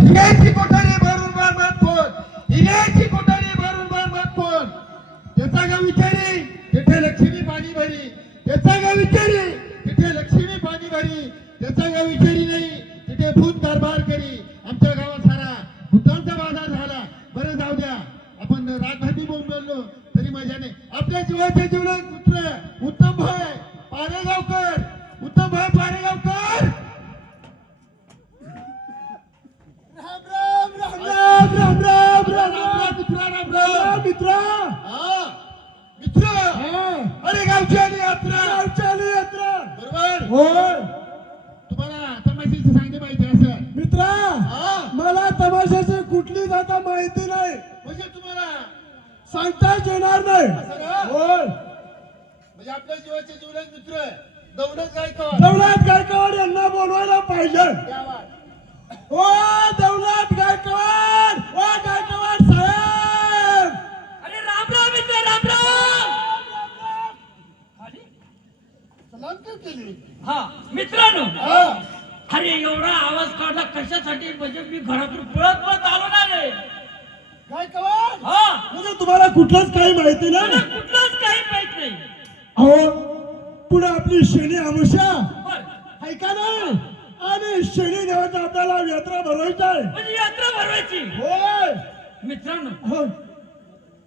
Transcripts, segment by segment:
हिऱ्याची कोठारी भरून बारमात कोण हिऱ्याची कोठारी भरून बारमात कोण त्याचा गाव विचारी तिथे लक्ष्मी पाणी भरी त्याचा गाव विचारी तिथे लक्ष्मी पाणी भरी त्याचा गाव विचारी नाही तिथे भूत कारभार करी आमच्या गावात सारा भूतांचा बाजार झाला बरं जाऊ द्या आपण राजभाती बोललो तरी मजा नाही आपल्या जीवाचे जीवलग पुत्र उत्तमभाई पारेगावकर उत्तमभाई पारेगावकर राम राम राम राम राम राम राम मित्र मित्र अरे गावची आली यात्रा बरोबर होय तुम्हाला तमाशाची सांगते माहिती असेल मित्रा मला तमाशाची कुठली जाता माहिती नाही म्हणजे तुम्हाला सांगताच येणार नाही होय म्हणजे आपल्या जीवाचे जीवलग मित्र दौलत गायकवाड यांना बोलवायला पाहिजे ओ दौलत गायकवाड ओ गायकवाड साहेब अरे राम राम मित्र राम राम सलाम केली हा मित्रांनो अरे एवढा आवाज काढला कशासाठी म्हणजे मी घरातून पळत पळत आलो ना रे गायकवाड हा म्हणजे तुम्हाला कुठलंच काही माहिती मला नाही कुठलंच काही माहित नाही अहो पुढे आपली शनी अमावस्या बर. आहे का नाही आणि शनी देवाचा आपल्याला यात्रा भरवायची आहे म्हणजे यात्रा भरवायची होय मित्रांनो हो.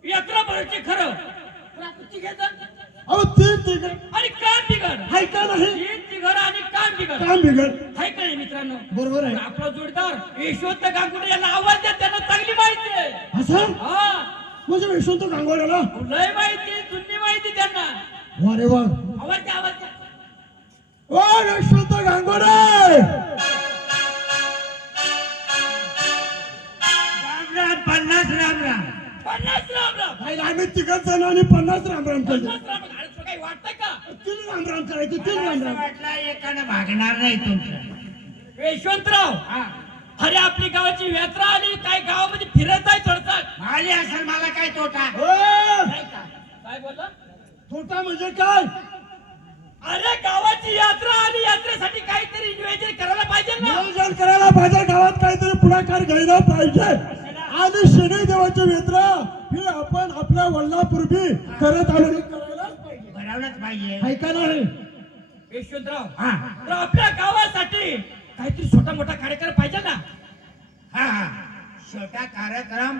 यात्रा भरवायची खरं पण आपण तिघेजण अहो तीन आणि कान बिघड आहे का नाही तीन तिघड आणि कान बिघड काम बिघड हाय का नाही मित्रांनो बरोबर आहे आपला जोडीदार यशवंत गांगुडे याला आवाज द्या त्यांना चांगली माहिती आहे असं हा म्हणजे यशवंत गांगोड्याला लय माहिती जुनी माहिती त्यांना वा रे वा आवाज द्या आवाज द्या ओ यशवंत गांगोडे पन्नास राम राम पन्नास राम राम नाही आम्ही तिघच जण आणि 50 राम राम केले पन्नास राम राम. अरे तुला काही वाटतंय का तीन राम राम करायचे तीन राम राम वाटला एकानं भागणार नाही तुमचं यशवंतराव अरे आपली गावाची यात्रा आली काय गावामध्ये फिरत आहे चढतात आली असेल मला काय तोटा ओ, काय बोलला छोटा म्हणजे काय अरे गावाची यात्रा आली यात्रेसाठी काहीतरी नियोजन करायला पाहिजे ना नियोजन करायला पाहिजे गावात काहीतरी पुढाकार घ्यायला पाहिजे आणि शनी देवाची यात्रा ही आपण आपल्या वडिलांपूर्वी करत आलो करायलाच पाहिजे भरावलंच पाहिजे आहे का नाही यशवंतराव हा तर आपल्या गावासाठी काहीतरी छोटा मोठा कार्यक्रम पाहिजे ना हा हा छोटा कार्यक्रम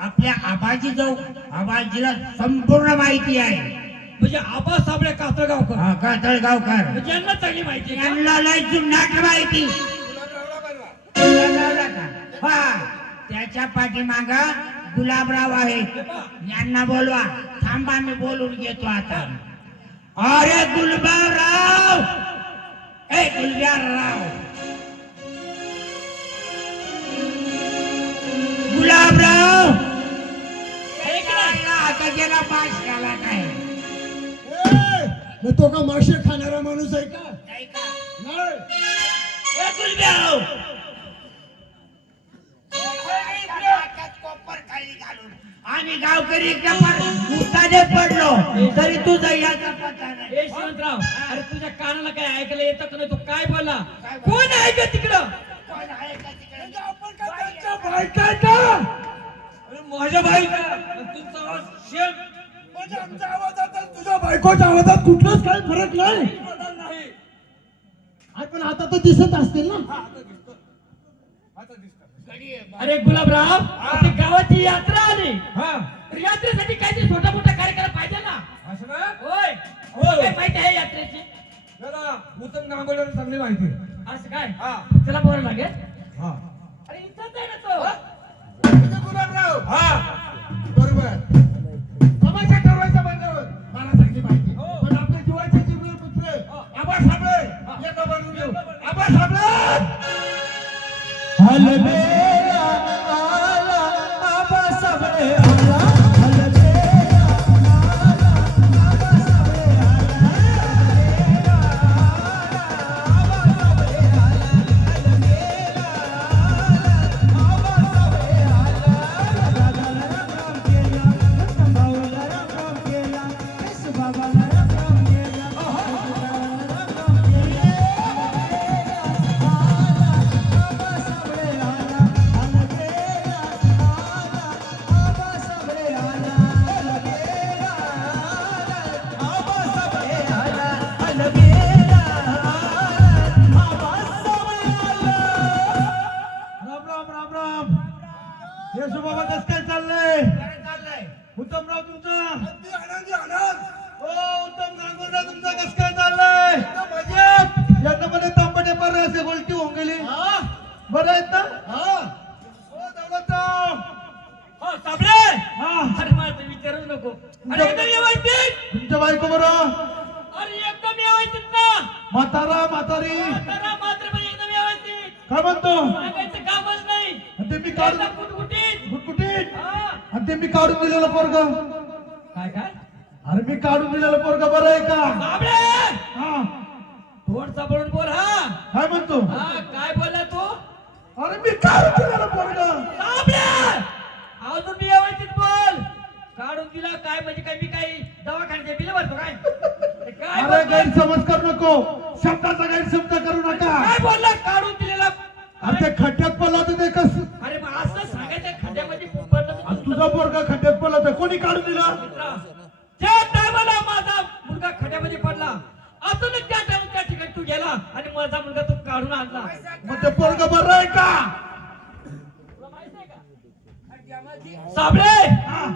आपल्या आबाजीला संपूर्ण माहिती आहे म्हणजे आबा साबळे कातळगावकर हा कातळगावकर म्हणजे यांना चांगली माहिती आहे का? यांना लय जुनाट माहिती गुलाबरावला का? हा त्याच्या पाठीमाग गुलाबराव आहे यांना बोलवा थांबा मी बोलून घेतो आता अरे गुलबाराव ए गुलबाराव गुलाबराव हे का नाही? आता गेला पास झाला काय ए, मग तो का मासे खाणारा माणूस आहे का नाही का? नाही ए, गुलब्याव! कोपर खाली घालून आम्ही गावकरी उतारे पडलो तरी तुझा याचा पत्ता नाही ए, यशवंतराव अरे तुझ्या कानाला काय ऐकायला येतं का नाही तू काय बोलला कोण आहे का तिकडं कोण आहे का तिकडे? त्यांच्या बायकांना अरे माझ्या बाई तुमचा आवाज शेम म्हणजे आमच्या आवाजात आणि तुझ्या बायकोच्या आवाजात कुठलाच काही फरक नाही नाही अरे पण आता तर दिसत असतील ना कधी आहे? अरे गुलाबराव आपली गावाची यात्रा आली तर यात्रेसाठी काहीतरी छोटा मोठा कार्यक्रम पाहिजे ना होय काय माहिती आहे यात्रेची उत्तम गांगोड्याला चांगली माहिती असं काय हा. चला बोलायला लागेल हा अरे इथंच आहे ना तो गुलाबराव बरोबर तमाशा ठरवायचा बंदावर मला चांगली माहिती पण आपल्या जीवाचे जीवलग पुत्र आबा साबळे येतो बनवून घेऊ आबा साबळे हलबेला आला आबा साबळे आला हलबेला आला आबा साबळे आला यशोबाबा कसं काय चाललंय? बरं चाललंय. उत्तमराव तुमचा अगदी आनंदी आनंद. हो उत्तम गांगुर्डा तुमचा कसं काय चाललंय? एकदम मजेत. यांना मध्ये तांबटे पर असे गोलटी होऊन गेली. हा बरं आहेत ना? हा हो दौलतराव. हो साबळे हा अरे मला तर विचारूच नको. अरे एकदम व्यवस्थित. तुमच्या बायको बरं? अरे एकदम व्यवस्थित ना. म्हातारी जरा मात्र पण एकदम व्यवस्थित. काय म्हणतो? सांगायचं कामच नाही. आणि ते मी काढून एकदम कुटकुटीत. गुटगुटीत हा. आणि ते मी काढून दिलेलं पोरग. काय काय अरे मी काढून दिलेलं पोरग बरं आहे का? साबळे हा थोड सापडून बोल. हा काय म्हणतो? हा काय बोलला तू? अरे मी काढून दिलेलं पोरग. साबळे अजून मी व्यवस्थित बोल. काढून दिला काय म्हणजे काय मी काही दवाखान्याचे बिल भरतो काय? ते काय अरे बोलला? गैरसमज करू नको. शब्दाचा गैरसमज करू नका. काय बोलला काढून दिलेला? अरे ते खड्ड्यात पडला होता ते कस? अरे मग असं सांगायचं खड्ड्यामध्ये पडलं तर आणि तुझा पोरगा खड्ड्यात पडला होता कोणी काढून दिला? मित्रा, त्या टायमाला माझा मुलगा खड्ड्यामध्ये पडला. अजूनच त्या टायमाला त्या ठिकाणी तू गेला आणि माझा मुलगा तू काढून आणला. मग ते पोरग बरं आहे का? साबळे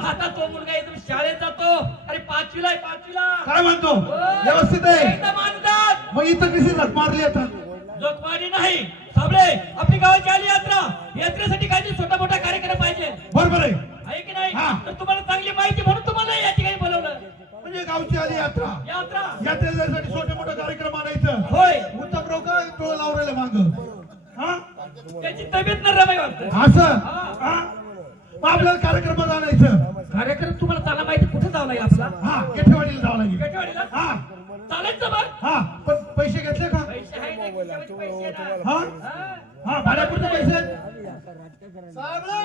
आता तो मुलगा एकदम शाळेत जातो. अरे पाचवीला आहे पाचवीला. काय म्हणतो? होय. व्यवस्थित आहे. एकदम आणतात. मग इथं कशी झक मारली आता? जोकमारी नाही. साबळे आपली गावाची आली यात्रा. यात्रेसाठी काहीतरी छोटा मोठा कार्यक्रम पाहिजे बरोबर आहे. आहे की नाही? हा. तर तुम्हाला चांगली माहिती म्हणून तुम्हाला या ठिकाणी बोलवलं. म्हणजे गावची आली यात्रा. यात्रा यात्रेसाठी छोटे मोठे कार्यक्रम आणायचं. होय. उत्तमराव काय डोळे लावलेले माग? हा त्याची तब्येत न रमाई वाटतं. असं हा. हा? मग आपल्याला कार्यक्रमात आणायचं. कार्यक्रम तुम्हाला चांगला माहिती कुठे जावं लागेल आपला? हा गेठेवाडीला जावं लागेल. पेटवाडीला? हा चालायचं मग. हा पण पैसे घेतले का? पैसे आहे ना, खिशामध्ये पैसे आहे ना. हा हा. हा भाड्यापुरते पैसे? साबळे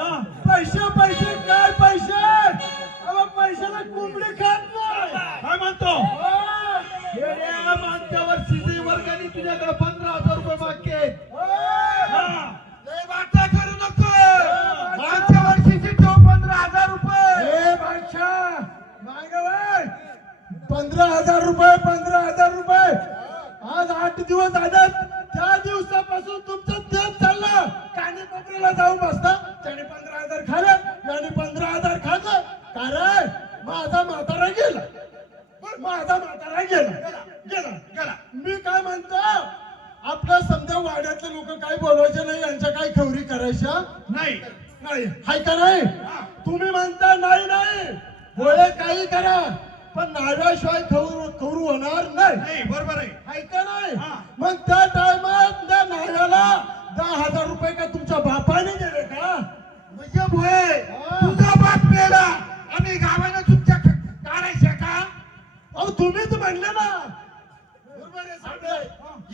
हा पैसे पैसे काय पैसे. अबे पैशाला कोंबडी खात नाही. काय म्हणतो? येड्या, मागच्या वर्षीची वर्गाने तुझ्याकडे 15,000 रुपये बाकी आहेत. हा. लय वाटा करू नको. मागच्या वर्षीची ठेव 15,000 रुपये. ए बादशा मागवाय 15,000 रुपये 15,000 रुपये. आज 8 दिवस झाले. त्या दिवसापासून तुमचं तेच चाललं. कानेकोपऱ्याला जाऊन बसता. त्याने 15,000 खाल्लं याने 15,000 खाल्लं. का रे माझा म्हातारा गेला. माझा म्हातारा गेला. मी काय म्हणतो आपल्या समजा वाड्यातले लोक काय बोलवायचे नाही. यांच्या काय खवरी करायच्या नाही नाही. हाय का नाही? तुम्ही म्हणता नाही बोले काही करा पण नाव्याशिवाय खवरू होणार नाही. नाही बरोबर आहे. हाय का नाही? हा. मग त्या टायमात त्या नाव्याला 10,000 रुपये का तुमच्या बापाने दिले का? म्हणजे भोये हा. तुझा बाप मेला आणि गावानं तुमच्या काढायच्या का? अहो तुम्हीच म्हणले ना. बरोबर आहे साबळे.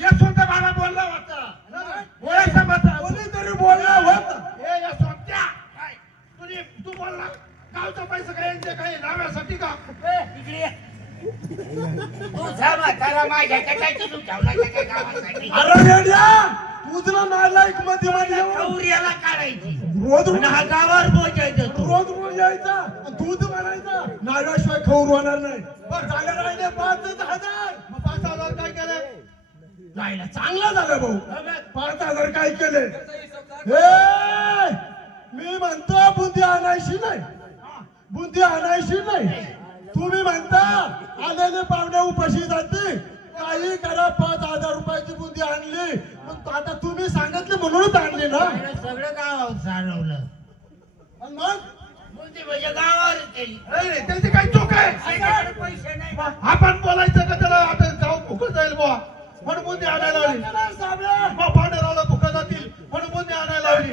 यशवंत बाबा बोलला होता. भोये समाजा कोणीतरी बोलला होता. हे यशवंत्या काय तू बोलला गावचा पैसा काय यांचे काय लाव्यासाठी का? इकडे ये. तुझा म्हातारा माझ्याकडे काय तू ठेवला का काय गावासाठी? अरे येड्या, तुझला नालायक मध्ये मध्ये कवऱ्याला काढायची रोज आणि हा गावावर पोचायचं तू. रोज यायचा आणि दूध म्हणायचा नाव्याशिवाय खवरू होणार नाही. पण झालं राहिले 5,000. मग 5,000 काय केलं? जायला चांगलं झालं भाऊ. 5,000 काय केले? ए, मी म्हणतो बुंदी आणायची नाही. बुंदी आणायची नाही. तुम्ही म्हणता आलेले पाहुणे उपाशी जाते. काही करा 5,000 रुपयाची बुंदी आणली. मग आता तुम्ही सांगितले म्हणूनच आणली ना. सगळं गावावर सारवलं. आणि मग बुद्धी म्हणजे गावावर केली. नाही त्याची काय चूक आहे? माझ्याकडे पैसे नाही. आपण बोलायचं का त्याला आता गाव फुकत जाईल बुवा म्हणून बुंदी आणायला लावली. मग पांढरावला फुकत जातील म्हणून बुंदी आणायला लावली.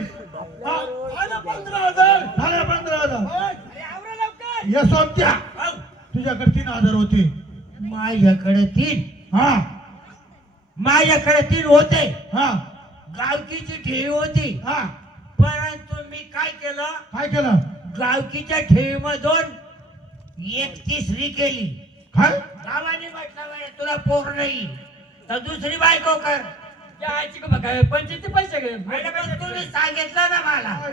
हा, आलं 15,000. झाल्या 15,000. अरे आवरा लवकर. यशवंत्या तुझ्याकडे 3,000 होते. माझ्याकडे 3. हा माझ्याकडे 3 होते. हा गावकीची ठेवी होती. हा परंतु मी काय केलं, काय केलं? गावकीच्या ठेवीमधून 31 केली. काय? गावाने म्हटलं "बाई, तुला पोर नाही तर दुसरी बायको कर." या आईची का बघा, पंचायती पैसे घे. तुम्ही सांगितलं ना मला.